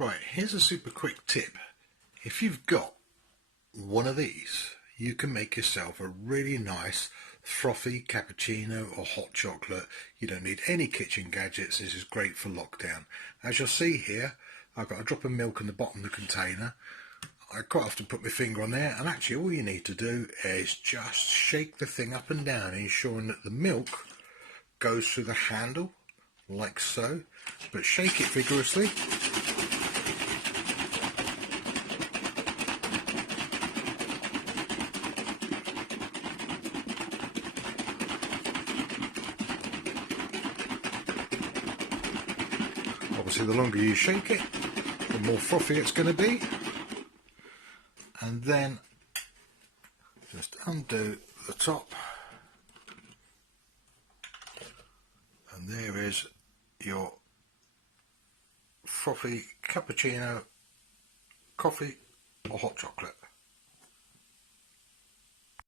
Right, here's a super quick tip. If you've got one of these, you can make yourself a really nice frothy cappuccino or hot chocolate. You don't need any kitchen gadgets. This is great for lockdown. As you'll see here, I've got a drop of milk in the bottom of the container. I quite often put my finger on there, and actually all you need to do is just shake the thing up and down, ensuring that the milk goes through the handle like so, but shake it vigorously. Obviously the longer you shake it, the more frothy it's going to be. And then just undo the top, and there is your frothy cappuccino coffee or hot chocolate.